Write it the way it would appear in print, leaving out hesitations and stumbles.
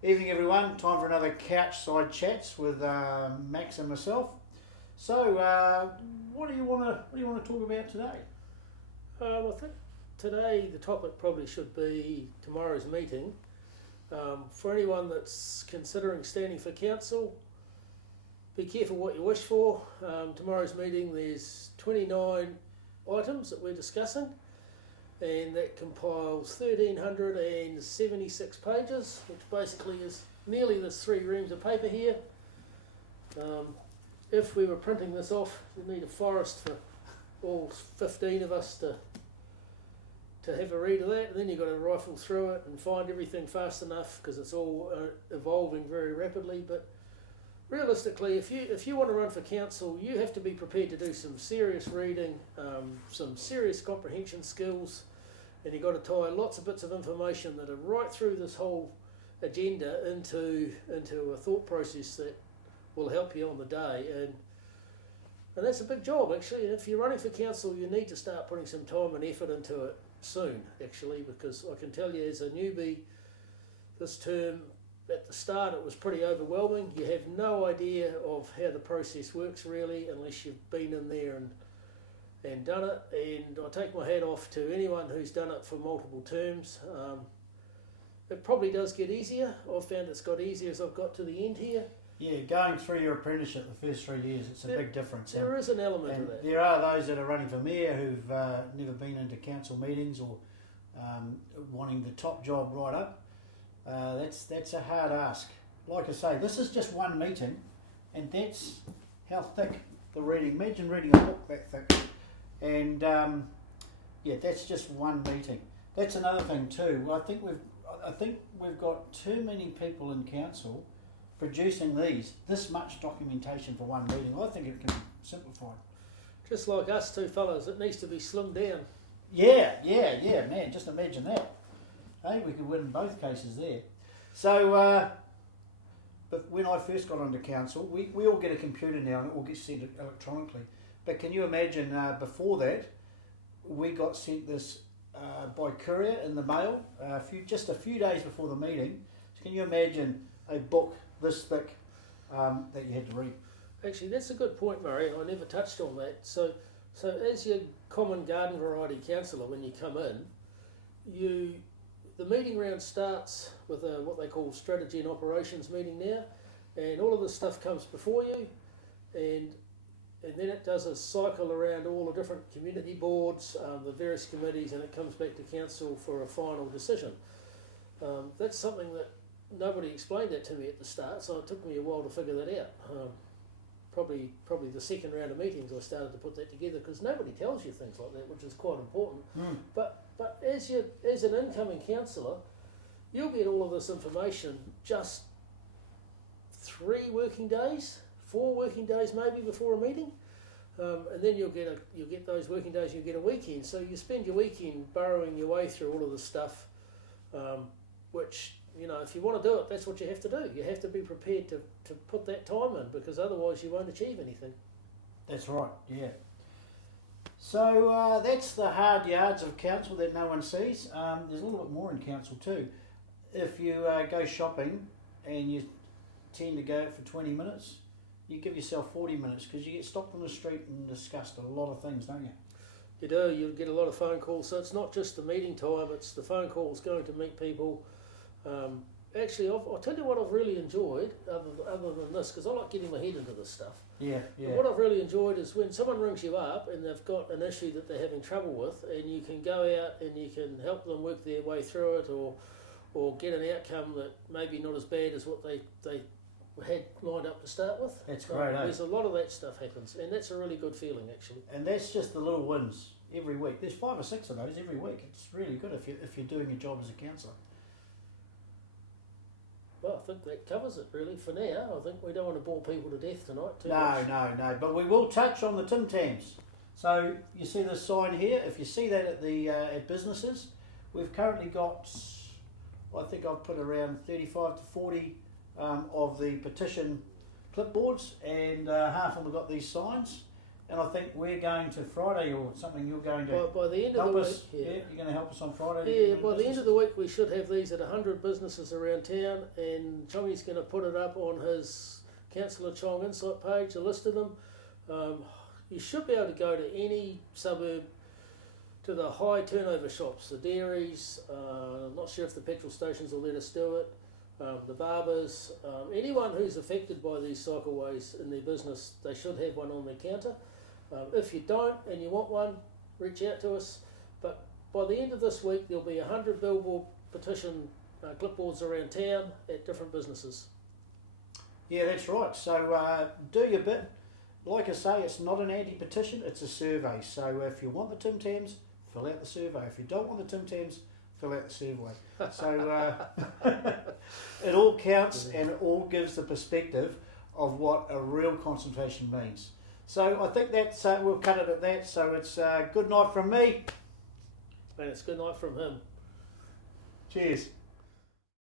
Evening, everyone. Time for another couch side chats with Max and myself. So, what do you want to talk about today? I think today the topic probably should be tomorrow's meeting. For anyone that's considering standing for council, be careful what you wish for. Tomorrow's meeting, there's 29 items that we're discussing, and that compiles 1,376 pages, which basically is nearly the 3 reams of paper here. If we were printing this off, you'd need a forest for all 15 of us to have a read of that, and then you've got to rifle through it and find everything fast enough because it's all evolving very rapidly. But realistically, if you want to run for council, you have to be prepared to do some serious reading, some serious comprehension skills, and you've got to tie lots of bits of information that are right through this whole agenda into a thought process that will help you on the day. And that's a big job, actually. And if you're running for council, you need to start putting some time and effort into it soon, actually, because I can tell you as a newbie this term, at the start it was pretty overwhelming. You have no idea of how the process works really unless you've been in there and done it, and I take my hat off to anyone who's done it for multiple terms. It probably does get easier. I've found it's got easier as I've got to the end here. Yeah, going through your apprenticeship the first 3 years, it's a big difference. There is an element and of that. There are those that are running for mayor who've never been into council meetings or wanting the top job right up. That's a hard ask. Like I say, this is just one meeting, and that's how thick the reading. Imagine reading a book that thick. And that's just one meeting. That's another thing too. I think we've got too many people in council producing this much documentation for one meeting. I think it can be simplified. Just like us two fellas, it needs to be slimmed down. Yeah, man. Just imagine that. Hey, we could win in both cases there. So, but when I first got onto council, we all get a computer now and it all gets sent electronically. But can you imagine before that, we got sent this by courier in the mail just a few days before the meeting. So can you imagine a book this thick that you had to read? Actually, that's a good point, Murray. I never touched on that. So as your common garden variety councillor, when you come in, the meeting round starts with what they call strategy and operations meeting now, and all of this stuff comes before you, and then it does a cycle around all the different community boards, the various committees, and it comes back to council for a final decision. That's something that nobody explained that to me at the start, so it took me a while to figure that out. Probably the second round of meetings I started to put that together, because nobody tells you things like that, which is quite important. But as an incoming councillor, you'll get all of this information just 3 working days, 4 working days maybe before a meeting, and then you'll get those working days. You'll get a weekend, so you spend your weekend burrowing your way through all of this stuff, which, if you want to do it, that's what you have to do. You have to be prepared to put that time in, because otherwise you won't achieve anything. That's right, yeah. So that's the hard yards of council that no one sees. There's a little bit more in council too. If you go shopping and you tend to go for 20 minutes, you give yourself 40 minutes, because you get stopped on the street and discussed a lot of things, don't you? You do. You get a lot of phone calls. So it's not just the meeting time, it's the phone calls, going to meet people. Actually, I'll tell you what I've really enjoyed, other than this, because I like getting my head into this stuff. Yeah. But what I've really enjoyed is when someone rings you up and they've got an issue that they're having trouble with, and you can go out and you can help them work their way through it, or get an outcome that maybe not as bad as what they had lined up to start with. That's great, eh? There's a lot of that stuff happens, and that's a really good feeling, actually. And that's just the little wins every week. There's 5 or 6 of those every week. It's really good if you're doing your job as a councillor. Well, I think that covers it really for now. I think we don't want to bore people to death tonight too No. But we will touch on the Tim Tams. So you see this sign here. If you see that at businesses, we've currently got, I think I've put around 35 to 40 of the petition clipboards, and half of them have got these signs. and I think we're going to Friday or something. You're going to By the end of help the us. week, Yeah, you're going to help us on Friday. Yeah, by the end of the week we should have these at 100 businesses around town, and Chongi's going to put it up on his Councillor Chong Insight page, a list of them. You should be able to go to any suburb, to the high turnover shops, the dairies, I'm not sure if the petrol stations will let us do it, the barbers, anyone who's affected by these cycleways in their business, they should have one on their counter. If you don't and you want one, reach out to us. But by the end of this week, there'll be 100 billboard petition clipboards around town at different businesses. Yeah, that's right. So do your bit. Like I say, it's not an anti-petition, it's a survey. So if you want the Tim Tams, fill out the survey. If you don't want the Tim Tams, fill out the survey. So it all counts and it all gives the perspective of what a real consultation means. So I think that's we'll cut it at that. So it's good night from me. And it's good night from him. Cheers.